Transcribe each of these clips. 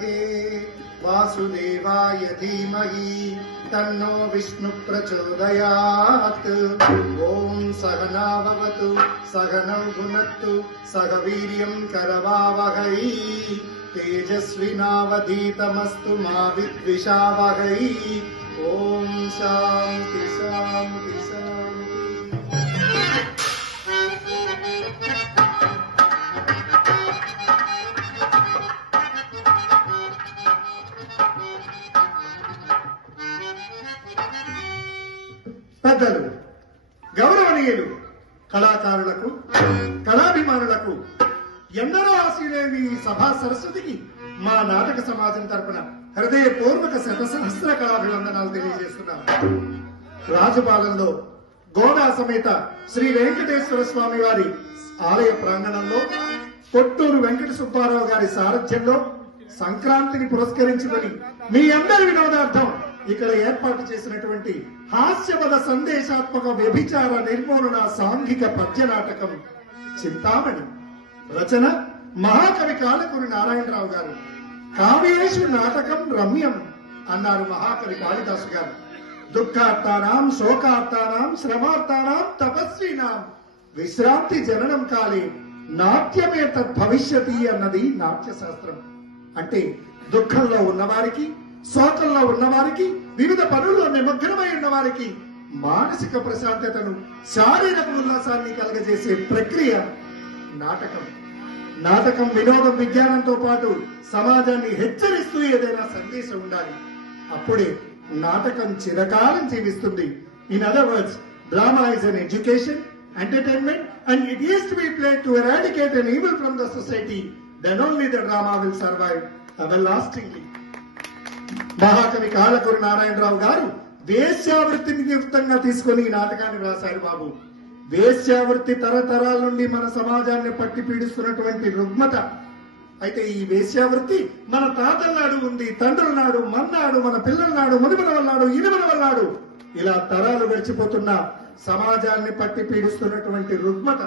विद्महे वासुदेवाय धीमहि तन्नो विष्णु प्रचोदयात्। ओम सहना भवतु सहनौ भुनक्तु सह वीर्यं करवावहै तेजस्विनावधीतमस्तु मा विद्विषावहै। ओम शांति शांति शांति। పెద్దలు, గౌరవనీయులు, కళాకారులకు, కళాభిమానులకు ఎందరో ఆశీలేని ఈ సభా సరస్వతికి మా నాటక సమాజం తరపున హృదయపూర్వక శతసహస్ర కళాభివందనాలు తెలియజేస్తున్నాను. రాజుపాలెంలో గోడా సమేత శ్రీ వెంకటేశ్వర స్వామి వారి ఆలయ ప్రాంగణంలో కొట్టూరు వెంకట సుబ్బారావు గారి సారథ్యంలో సంక్రాంతిని పురస్కరించుకొని మీ అందరి వినోదార్థం ఇక్కడ ఏర్పాటు చేసినటువంటి హాస్యపద సందేశాత్మక వ్యభిచార నిర్మూలన సాంఘిక పద్య నాటకం చింతామణి. రచన మహాకవి కాళకూరి నారాయణరావు గారు. కావ్యేషు నాటకం రమ్యం అన్నారు మహాకవి కాళిదాసు గారు. దుఃఖార్తానాం శోకార్తానాం శ్రమార్తానాం తపస్వీనాం విశ్రాంతి జననం కాలే నాట్యమే తద్భవిష్యతి అన్నది నాట్యశాస్త్రం. అంటే దుఃఖంలో ఉన్నవారికి, శోకంలో ఉన్నవారికి, వివిధ పనుల్లో నిమగ్నమై ఉన్నవారికి మానసిక ప్రశాంతతను, శారీరక ఉల్లాసాన్ని కలగజేసే ప్రక్రియ నాటకం. నాటకం వినోదం, విజ్ఞానంతో పాటు సమాజాన్ని హెచ్చరిస్తూ ఏదైనా సందేశం ఉండాలి. అప్పుడే నాటకం చిరకాలం జీవిస్తుంది. In other words, drama is an education, entertainment, and it is to be played to eradicate an evil from the society. Then only the drama will survive everlastingly. మహాకవి కాళకూరి నారాయణరావు గారు వేశ్యావృత్తిని యుక్తంగా తీసుకుని ఈ నాటకాన్ని రాశారు. బాబు, వేశ్యావృత్తి తరతరాల నుండి మన సమాజాన్ని పట్టి పీడిస్తున్నటువంటి రుగ్మత. అయితే ఈ వేశ్యావృత్తి మన తాతల నాడు ఉంది, తండ్రుల నాడు, మన్నాడు, మన పిల్లల నాడు, మునిమనవల నాడు, ఇనుమనవల నాడు, ఇలా తరాలు గడిచిపోతున్న సమాజాన్ని పట్టి పీడిస్తున్నటువంటి రుగ్మత.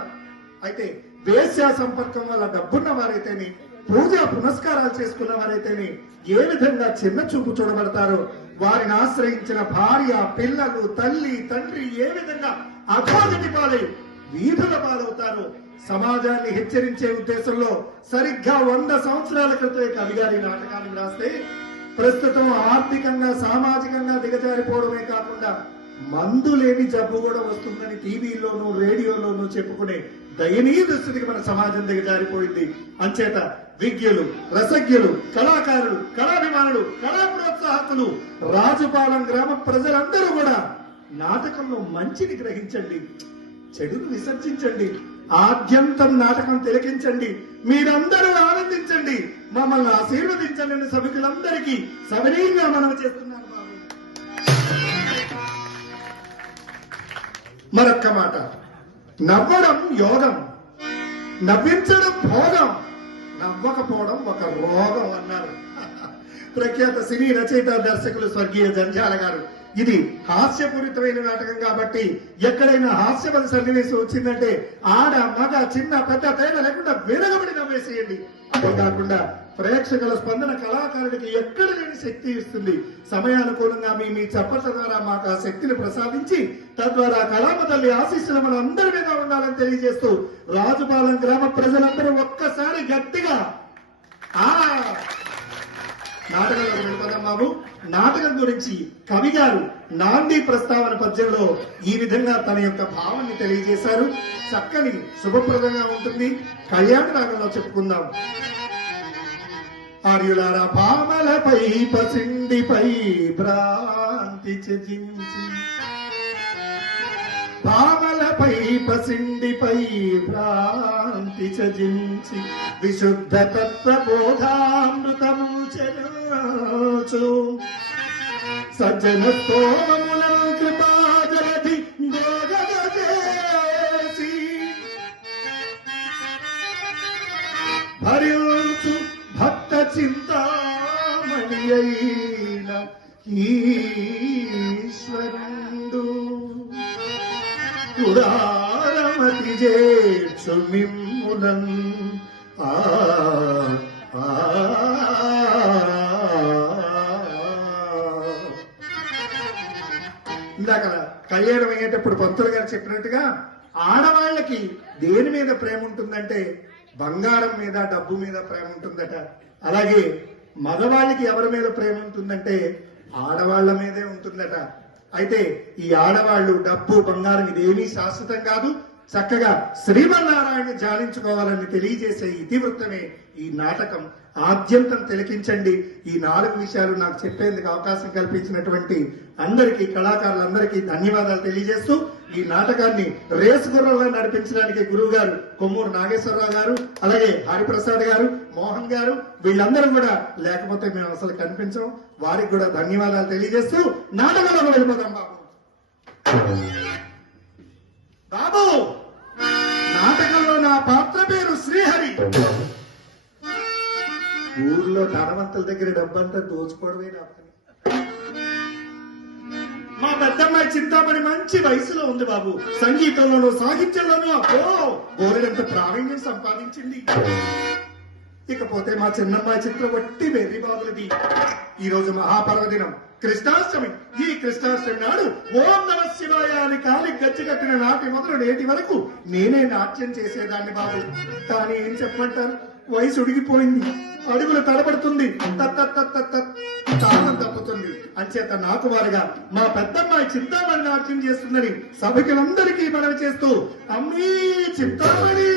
అయితే వేశ్యా సంపర్కం వల్ల డబ్బున్న వారైతేనే, పూజా పునస్కారాలు చేసుకున్న వారైతేనే ఏ విధంగా చిన్న చూపు చూడబడతారో, వారిని ఆశ్రయించిన భార్య, పిల్లలు, తల్లి, తండ్రి ఏ విధంగా అధోగతి పాలై వీధుల పాలవుతారో సమాజాన్ని హెచ్చరించే ఉద్దేశంలో సరిగ్గా 100 సంవత్సరాల క్రితం కవిగారి నాటకాన్ని రాస్తే ప్రస్తుతం ఆర్థికంగా, సామాజికంగా దిగజారిపోవడమే కాకుండా మందు లేని జబ్బు కూడా వస్తుందని టీవీలోనూ, రేడియోలోనూ చెప్పుకునే దయనీయ దుస్థితికి మన సమాజం దిగజారిపోయింది. అంచేత విజ్ఞులు, రసజ్ఞులు, కళాకారులు, కళాభిమానులు, కళా ప్రోత్సాహకులు, రాజుపాలెం గ్రామ ప్రజలందరూ కూడా నాటకంలో మంచిని గ్రహించండి, చెడును విసర్జించండి, ఆద్యంతం నాటకం తిలకించండి, మీరందరూ ఆనందించండి, మమ్మల్ని ఆశీర్వదించండి సభికులందరికీ సవినీయంగా మనం చేస్తున్నాను. బాబు, మరొక్క మాట, నవ్వడం యోగం, నవ్వించడం భోగం, నవ్వకపోవడం ఒక రోగం అన్నారు ప్రఖ్యాత సినీ రచయిత, దర్శకులు స్వర్గీయ జంధ్యాల గారు. ఇది హాస్యపూరితమైన నాటకం కాబట్టి ఎక్కడైనా హాస్యపద సన్నివేశం వచ్చిందంటే ఆడ, మగ, చిన్న, పెద్ద తేడా లేకుండా విరగబడి నవ్వేసేయండి. అంతేకాకుండా ప్రేక్షకుల స్పందన కళాకారుడికి ఎక్కడ లేని శక్తి ఇస్తుంది. సమయానుకూలంగా మీ చప్పట్ల ద్వారా మాకు ఆ శక్తిని ప్రసాదించి తద్వారా కళామ తల్లి ఆశీస్సులు మన అందరి మీద ఉండాలని తెలియజేస్తూ రాజుపాలెం గ్రామ ప్రజలందరూ ఒక్కసారి గట్టిగా ఆ నాటకంలో వెళ్ళిపోదాం. బాబు, నాటకం గురించి కవి గారు నాంది ప్రస్తావన పద్యంలో ఈ విధంగా తన యొక్క భావాన్ని తెలియజేశారు. చక్కని శుభప్రదంగా ఉంటుంది. కళ్యాణ రాగంలో చెప్పుకుందాం. ఆర్యులారా భామలపై పసిండిపై భ్రాంతి త్యజించి, భామలపై పసిండిపై భ్రాంతి త్యజించి విశుద్ధ తత్వబోధామృతము చెలుచు సజ్జన స్తోమములం కృపాజలధి చేసి భరించు భక్త చింతామణి అయిన ఈశ్వరుండు ఉదారమతి చేర్చు మిమ్ములన్ ఆ ఇందాక కళ్యాణం అయ్యేటప్పుడు పంతులు గారు చెప్పినట్టుగా ఆడవాళ్ళకి దేని మీద ప్రేమ ఉంటుందంటే బంగారం మీద, డబ్బు మీద ప్రేమ ఉంటుందట. అలాగే మగవాళ్ళకి ఎవరి మీద ప్రేమ ఉంటుందంటే ఆడవాళ్ల మీదే ఉంటుందట. అయితే ఈ ఆడవాళ్లు డబ్బు, బంగారం ఇదేమీ శాశ్వతం కాదు. చక్కగా శ్రీమన్నారాయణ ధ్యానించుకోవాలని తెలియజేసే ఇతివృత్తమే ఈ నాటకం. ఆద్యంతం తిలకించండి. ఈ 4 విషయాలు నాకు చెప్పేందుకు అవకాశం కల్పించినటువంటి అందరికీ, కళాకారులందరికీ ధన్యవాదాలు తెలియజేస్తూ ఈ నాటకాన్ని రేసు గుర్రంలో నడిపించడానికి గురువు గారు కొమ్మూరు నాగేశ్వరరావు గారు, అలాగే హరిప్రసాద్ గారు, మోహన్ గారు, వీళ్ళందరూ కూడా లేకపోతే మేము అసలు కనిపించం. వారికి కూడా ధన్యవాదాలు తెలియజేస్తూ నాటకంలో వెళ్ళిపోదాం. బాబు, నాటకంలో నా పాత్ర పేరు శ్రీహరి. ఊర్లో ధనవంతుల దగ్గర డబ్బంతా దోచుకోవడమే నా పని. మా పెద్దమ్మాయి చింతామణి మంచి వయసులో ఉంది బాబు. సంగీతంలోనూ సాహిత్యంలోనూ బోరెడంత ప్రావీణ్యం సంపాదించింది. ఇకపోతే మా చిన్నమ్మాయి చిత్రవట్టి వెర్రి బాబులది. ఈ రోజు మహాపర్వదినం కృష్ణాష్టమి. ఈ కృష్ణాష్టమి నాడు ఓం నమ శివాయ అని కాలి గచ్చి కట్టిన నాటి మొదలు నేటి వరకు నేనే నాట్యం చేసేదాన్ని బాబు. కానీ ఏం చెప్పమంటారు, వయసు ఉడిగిపోయింది, అడుగులు తడబడుతుంది, తాళం తప్పుతుంది. అంచేత నాకు వారుగా మా పెద్దమ్మాయి చింతామణి నాట్యం చేస్తుందని సభకులందరికీ మనవి చేస్తూ, అమ్మీ చింతామణి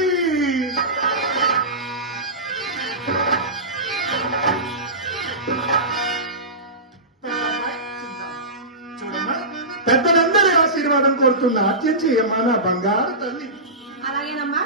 చూడమ్మా, పెద్దలందరి ఆశీర్వాదం కోరుతూ నాట్యం చేయమ్మా నా బంగారు తల్లి. అలాగేనమ్మా.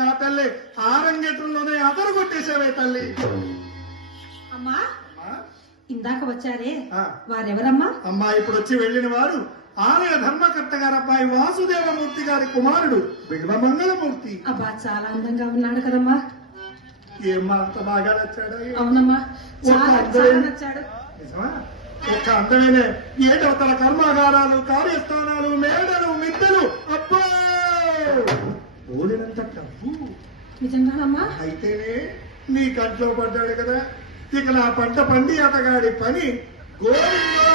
నా తల్లి ఆరంగేట్రంలోనే అదరు కొట్టేసావే తల్లి. అమ్మా అమ్మా, ఇందాక వచ్చారే ఆ. వారెవరమ్మా? అమ్మా ఇప్పుడు వచ్చి వెళ్ళిన వారు ఆలయ ధర్మకర్త గారి అబ్బాయి వాసుదేవమూర్తి గారి కుమారుడు బిల్వమంగళమూర్తి. అబ్బా చాలా అందంగా ఉన్నాడు కదమ్మా. ఏమ్మా అంత బాగా నచ్చాడా? అవునమ్మా, చాలా చాలా నచ్చాడు. నిజమా? ఒక్క అందమేనే ఏటవతల కర్మాగారాలు, కార్యస్థానాలు, మేడలు, మిద్దెలు, అబ్బో బోలెనంత డబ్బు. నిజంగానమ్మా? అయితేనే నీ కంట్లో పడ్డాడు కదా, ఇక నా పంట పండి అతగాడి పని గోవిందా.